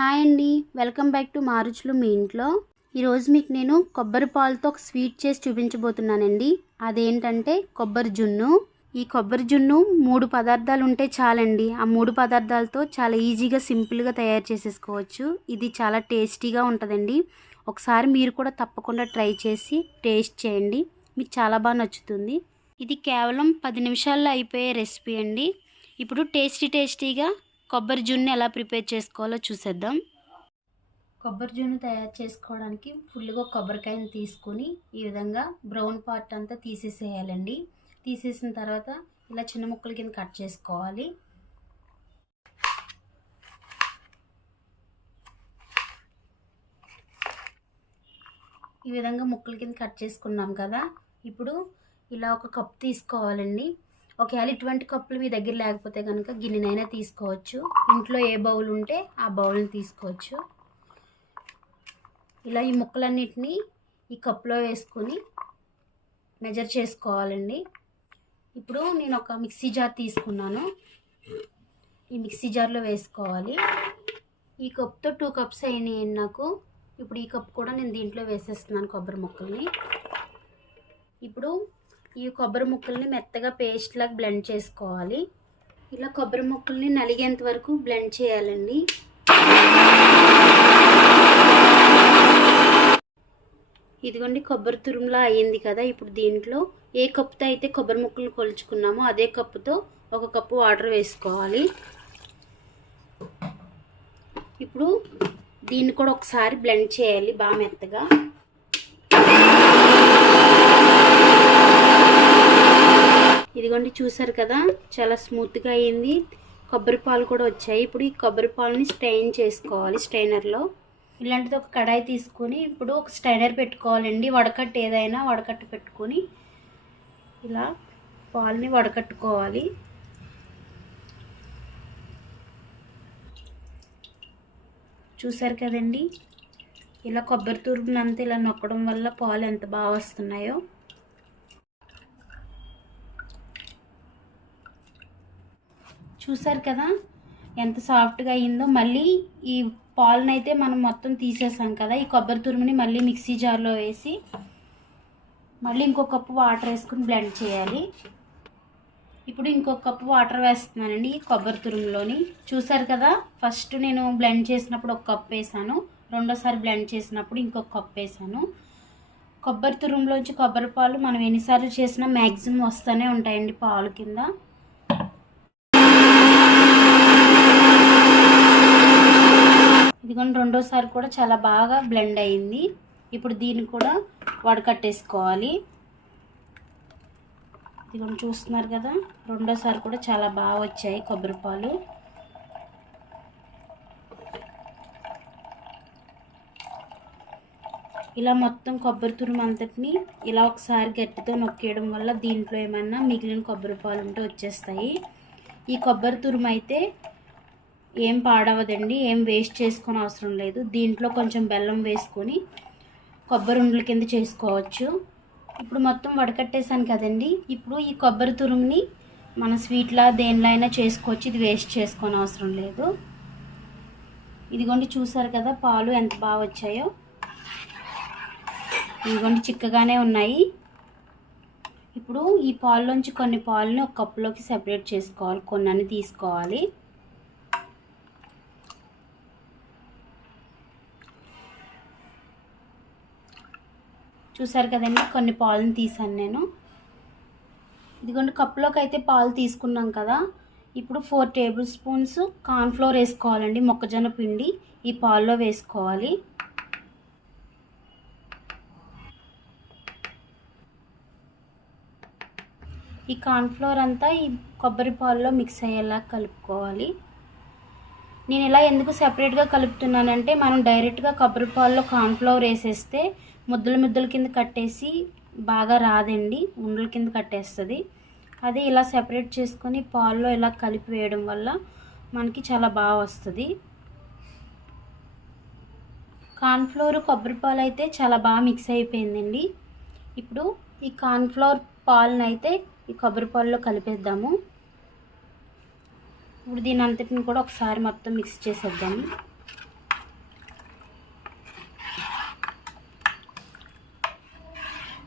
Hi అండి. Welcome back to మారుచులు మీ ఇంట్లో. ఈరోజు మీకు నేను కొబ్బరి పాలతో ఒక స్వీట్ చేసి చూపించబోతున్నానండి. అదేంటంటే కొబ్బరి జున్ను. ఈ కొబ్బరి జున్ను మూడు పదార్థాలు ఉంటే చాలండి. ఆ మూడు పదార్థాలతో చాలా ఈజీగా సింపుల్గా తయారు చేసేసుకోవచ్చు. ఇది చాలా టేస్టీగా ఉంటుందండి. ఒకసారి మీరు కూడా తప్పకుండా ట్రై చేసి టేస్ట్ చేయండి. మీకు చాలా బాగా నచ్చుతుంది. ఇది కేవలం పది నిమిషాల్లో అయిపోయే రెసిపీ అండి. ఇప్పుడు టేస్టీ టేస్టీగా కొబ్బరి జున్ను ఎలా ప్రిపేర్ చేసుకోవాలో చూసేద్దాం. కొబ్బరి జున్ను తయారు చేసుకోవడానికి ఫుల్గా కొబ్బరికాయని తీసుకొని ఈ విధంగా బ్రౌన్ పార్ట్ అంతా తీసేసేయాలండి. తీసేసిన తర్వాత ఇలా చిన్న ముక్కల కింద కట్ చేసుకోవాలి. ఈ విధంగా ముక్కల కింద కట్ చేసుకున్నాం కదా. ఇప్పుడు ఇలా ఒక కప్ తీసుకోవాలండి. ఒకవేళ ఇటువంటి కప్పులు మీ దగ్గర లేకపోతే కనుక గిన్నెనైనా తీసుకోవచ్చు. ఇంట్లో ఏ బౌల్ ఉంటే ఆ బౌల్ని తీసుకోవచ్చు. ఇలా ఈ ముక్కలన్నిటినీ ఈ కప్లో వేసుకొని మెజర్ చేసుకోవాలండి. ఇప్పుడు నేను ఒక మిక్సీ జార్ తీసుకున్నాను. ఈ మిక్సీ జార్లో వేసుకోవాలి. ఈ కప్తో టూ కప్స్ అయినాయి నాకు. ఇప్పుడు ఈ కప్ కూడా నేను దీంట్లో వేసేస్తున్నాను కొబ్బరి ముక్కల్ని. ఇప్పుడు ఈ కొబ్బరి ముక్కల్ని మెత్తగా పేస్ట్ లాగా బ్లెండ్ చేసుకోవాలి. ఇలా కొబ్బరి ముక్కల్ని నలిగేంత వరకు బ్లెండ్ చేయాలండి. ఇదిగోండి కొబ్బరి తురుములా అయ్యింది కదా ఇప్పుడు దీంట్లో ఏ కప్పుతో అయితే కొబ్బరి ముక్కలు కొలుచుకున్నామో అదే కప్పుతో ఒక కప్పు వాటర్ వేసుకోవాలి. ఇప్పుడు దీన్ని కూడా ఒకసారి బ్లెండ్ చేయాలి బాగా మెత్తగా. ఇదిగోండి చూసారు కదా చాలా స్మూత్గా అయింది. కొబ్బరి పాలు కూడా వచ్చాయి. ఇప్పుడు ఈ కొబ్బరి పాలని స్ట్రెయిన్ చేసుకోవాలి స్ట్రైనర్లో. ఇలాంటిది ఒక కడాయి తీసుకొని ఇప్పుడు ఒక స్ట్రైనర్ పెట్టుకోవాలండి. వడకట్టు ఏదైనా వడకట్టు పెట్టుకొని ఇలా పాలని వడకట్టుకోవాలి. చూసారు కదండి ఇలా కొబ్బరి తురుమునంతా ఇలా నొక్కడం వల్ల పాలు ఎంత బాగా వస్తున్నాయో. చూసారు కదా? ఎంత సాఫ్ట్గా అయిందో. మళ్ళీ ఈ పాలనైతే మనం మొత్తం తీసేసాం కదా. ఈ కొబ్బరి తురుముని మళ్ళీ మిక్సీ జార్లో వేసి మళ్ళీ ఇంకో కప్పు వాటర్ వేసుకుని బ్లెండ్ చేయాలి. ఇప్పుడు ఇంకొక కప్పు వాటర్ వేస్తున్నానండి ఈ కొబ్బరి తురుములోని. చూసారు కదా? ఫస్ట్ నేను బ్లెండ్ చేసినప్పుడు ఒక కప్ వేసాను. రెండోసారి బ్లెండ్ చేసినప్పుడు ఇంకొక కప్ వేసాను. కొబ్బరి తురుములోంచి కొబ్బరి పాలు మనం ఎన్నిసార్లు చేసినా మ్యాక్సిమం వస్తూనే ఉంటాయండి పాలు కింద. ఇదిగోండి రెండోసారి కూడా చాలా బాగా బ్లెండ్ అయింది. ఇప్పుడు దీన్ని కూడా వడకట్టేసుకోవాలి. ఇదిగోండి చూస్తున్నారు కదా రెండోసారి కూడా చాలా బాగా వచ్చాయి కొబ్బరి పాలు. ఇలా మొత్తం కొబ్బరి తురుము అంతటిని ఇలా ఒకసారి గట్టితో నొక్కేయడం వల్ల దీంట్లో ఏమన్నా మిగిలిన కొబ్బరి పాలు ఉంటే వచ్చేస్తాయి. ఈ కొబ్బరి తురుము అయితే ఏం పాడవదండి ఏం వేస్ట్ చేసుకొని అవసరం లేదు. దీంట్లో కొంచెం బెల్లం వేసుకొని కొబ్బరి ఉండల కింద చేసుకోవచ్చు. ఇప్పుడు మొత్తం వడకట్టేసాను కదండి. ఇప్పుడు ఈ కొబ్బరి తురుముని మన స్వీట్లా దేనిలో అయినా చేసుకోవచ్చు. ఇది వేస్ట్ చేసుకొని అవసరం లేదు. ఇదిగోండి చూసారు కదా పాలు ఎంత బాగా వచ్చాయో. ఇదిగోండి చిక్కగానే ఉన్నాయి. ఇప్పుడు ఈ పాల్లోంచి కొన్ని పాలని ఒక కప్పులోకి సెపరేట్ చేసుకోవాలి. కొన్ని తీసుకోవాలి. చూసారు కదండి కొన్ని పాలను తీసాను నేను. ఇదిగోండి కప్పులోకి అయితే పాలు తీసుకున్నాం కదా. ఇప్పుడు ఫోర్ టేబుల్ స్పూన్స్ కార్న్ఫ్లోర్ వేసుకోవాలండి మొక్కజొన్న పిండి ఈ పాల్లో వేసుకోవాలి. ఈ కార్న్ఫ్లోర్ అంతా ఈ కొబ్బరి పాల్లో మిక్స్ అయ్యేలా కలుపుకోవాలి. నేను ఇలా ఎందుకు సెపరేట్గా కలుపుతున్నానంటే మనం డైరెక్ట్గా కొబ్బరి పాల్లో కార్న్ఫ్లోర్ వేసేస్తే ముద్దల ముద్దల కింద కట్టేసి బాగా రాదండి ఉండల కింద కట్టేస్తుంది. అదే ఇలా సెపరేట్ చేసుకొని పాల్లో ఇలా కలిపి వేయడం వల్ల మనకి చాలా బాగా వస్తుంది. కార్న్ఫ్లోర్ కొబ్బరి పాలు అయితే చాలా బాగా మిక్స్ అయిపోయిందండి. ఇప్పుడు ఈ కార్న్ఫ్లోర్ పాలను అయితే ఈ కొబ్బరి పాలలో కలిపేద్దాము. ఇప్పుడు దీని అంతటిని కూడా ఒకసారి మొత్తం మిక్స్ చేసేద్దాము.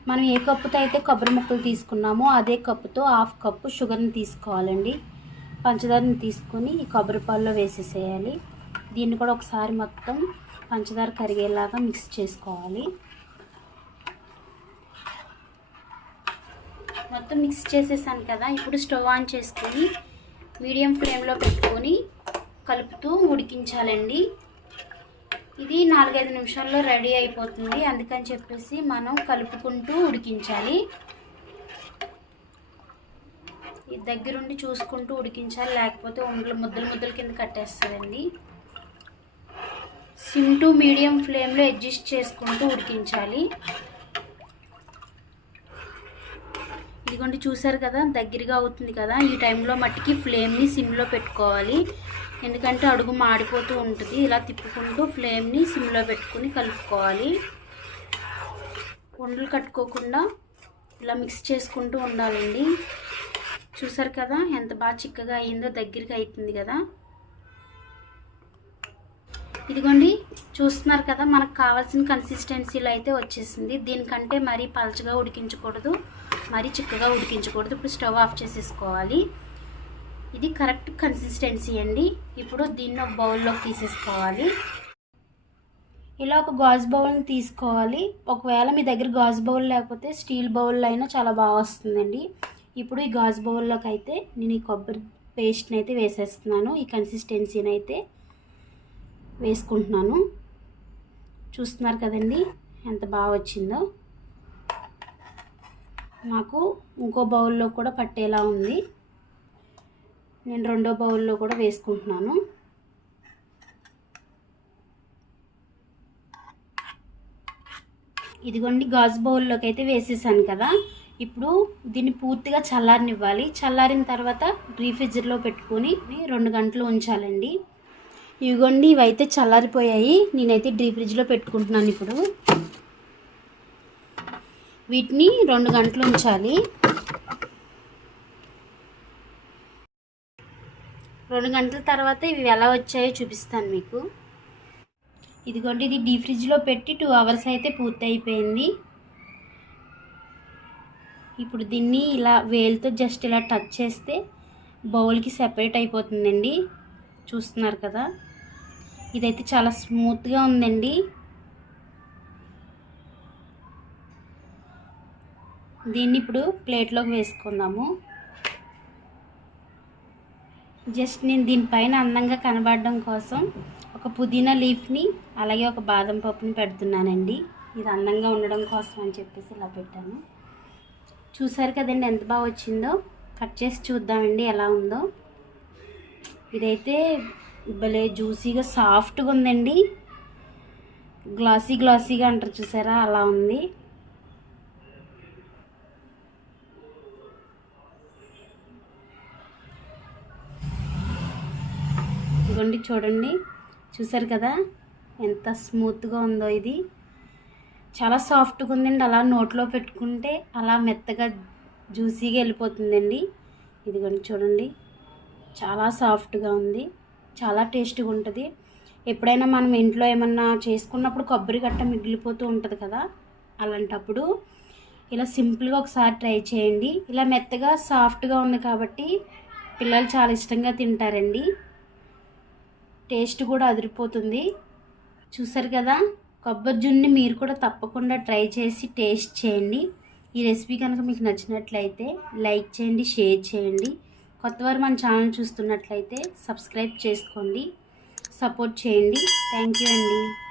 మనం ఏ కప్పుతో అయితే కొబ్బరి ముక్కలు తీసుకున్నామో అదే కప్పుతో హాఫ్ కప్పు షుగర్ని తీసుకోవాలండి. పంచదారని తీసుకొని ఈ కొబ్బరి పాలలో వేసేసేయాలి. దీన్ని కూడా ఒకసారి మొత్తం పంచదార కరిగేలాగా మిక్స్ చేసుకోవాలి. మొత్తం మిక్స్ చేసేసాను కదా ఇప్పుడు స్టవ్ ఆన్ చేసుకొని మీడియం ఫ్లేమ్లో పెట్టుకొని కలుపుతూ ఉడికించాలండి. ఇది నాలుగైదు నిమిషాల్లో రెడీ అయిపోతుంది. అందుకని చెప్పేసి మనం కలుపుకుంటూ ఉడికించాలి. ఇది దగ్గరుండి చూసుకుంటూ ఉడికించాలి. లేకపోతే ఉండలు ముద్దలు ముద్దల కింద కట్టేస్తుందండి. సిమ్ టు మీడియం ఫ్లేమ్లో అడ్జస్ట్ చేసుకుంటూ ఉడికించాలి. ఇదిగోండి చూసారు కదా దగ్గరగా అవుతుంది కదా. ఈ టైంలో మట్టికి ఫ్లేమ్ని సిమ్లో పెట్టుకోవాలి. ఎందుకంటే అడుగు మాడిపోతూ ఉంటుంది. ఇలా తిప్పుకుంటూ ఫ్లేమ్ని సిమ్లో పెట్టుకుని కలుపుకోవాలి. ఉండలు కట్టుకోకుండా ఇలా మిక్స్ చేసుకుంటూ ఉండాలండి. చూసారు కదా ఎంత బాగా చిక్కగా అయిందో దగ్గరికి అవుతుంది కదా. ఇదిగోండి చూస్తున్నారు కదా మనకు కావాల్సిన కన్సిస్టెన్సీలో అయితే వచ్చేసింది. దీనికంటే మరీ పలచగా ఉడికించకూడదు. మరీ చిక్కగా ఉడికించకూడదు. ఇప్పుడు స్టవ్ ఆఫ్ చేసేసుకోవాలి. ఇది కరెక్ట్ కన్సిస్టెన్సీ అండి. ఇప్పుడు దీన్ని ఒక బౌల్లోకి తీసేసుకోవాలి. ఇలా ఒక గాజు బౌల్ని తీసుకోవాలి. ఒకవేళ మీ దగ్గర గాజు బౌల్ లేకపోతే స్టీల్ బౌల్లో అయినా చాలా బాగా వస్తుందండి. ఇప్పుడు ఈ గాజు బౌల్లోకి అయితే నేను ఈ కొబ్బరి పేస్ట్ని అయితే వేసేస్తున్నాను. ఈ కన్సిస్టెన్సీని అయితే వేసుకుంటున్నాను. చూస్తున్నారు కదండి ఎంత బాగా వచ్చిందో. నాకు ఇంకో బౌల్లో కూడా పట్టేలా ఉంది. నేను రెండో బౌల్లో కూడా వేసుకుంటున్నాను. ఇదిగోండి గాజు బౌల్లోకి అయితే వేసేసాను కదా. ఇప్పుడు దీన్ని పూర్తిగా చల్లారనివ్వాలి. చల్లారిన తర్వాత రీఫ్రిజర్లో పెట్టుకొని రెండు గంటలు ఉంచాలండి. ఇవిగోండి ఇవైతే చల్లారిపోయాయి. నేనైతే డీ ఫ్రిడ్జ్లో పెట్టుకుంటున్నాను ఇప్పుడు. వీటిని రెండు గంటలు ఉంచాలి. రెండు గంటల తర్వాత ఇవి ఎలా వచ్చాయో చూపిస్తాను మీకు. ఇదిగోండి ఇది డీ ఫ్రిడ్జ్లో పెట్టి టూ అవర్స్ అయితే పూర్తి అయిపోయింది ఇప్పుడు దీన్ని ఇలా వేలుతో జస్ట్ ఇలా టచ్ చేస్తే బౌల్కి సెపరేట్ అయిపోతుందండి. చూస్తున్నారు కదా? ఇదైతే చాలా స్మూత్గా ఉందండి. దీన్ని ఇప్పుడు ప్లేట్లోకి వేసుకుందాము. జస్ట్ నేను దీనిపైన అందంగా కనబడడం కోసం ఒక పుదీనా లీఫ్ని అలాగే ఒక బాదం పప్పుని పెడుతున్నానండి. ఇది అందంగా ఉండడం కోసం అని చెప్పేసి ఇలా పెట్టాను. చూసారు కదండి ఎంత బాగా వచ్చిందో? కట్ చేసి చూద్దామండి ఎలా ఉందో. ఇదైతే భలే జ్యూసీగా సాఫ్ట్గా ఉందండి. గ్లాసీ గ్లాసీగా అంటారు చూసారా? అలా ఉంది. ఇదిగోండి చూడండి. చూసారు కదా? ఎంత స్మూత్గా ఉందో ఇది. చాలా సాఫ్ట్గా ఉందండి. అలా నోట్లో పెట్టుకుంటే అలా మెత్తగా జ్యూసీగా వెళ్ళిపోతుందండి. ఇదిగోండి చూడండి. చాలా సాఫ్ట్గా ఉంది. చాలా టేస్ట్గా ఉంటుంది. ఎప్పుడైనా మనం ఇంట్లో ఏమన్నా చేసుకున్నప్పుడు కొబ్బరి గట్ట మిగిలిపోతూ ఉంటుంది కదా? అలాంటప్పుడు ఇలా సింపుల్గా ఒకసారి ట్రై చేయండి. ఇలా మెత్తగా సాఫ్ట్గా ఉంది కాబట్టి పిల్లలు చాలా ఇష్టంగా తింటారండి. టేస్ట్ కూడా అదిరిపోతుంది. చూసారు కదా? కొబ్బరి జున్ని మీరు కూడా తప్పకుండా ట్రై చేసి టేస్ట్ చేయండి. ఈ రెసిపీ కనుక మీకు నచ్చినట్లయితే లైక్ చేయండి షేర్ చేయండి. కొత్తవారు మన ఛానల్ చూస్తున్నట్లయితే సబ్స్క్రైబ్ చేసుకోండి. సపోర్ట్ చేయండి. థ్యాంక్ యూ అండి.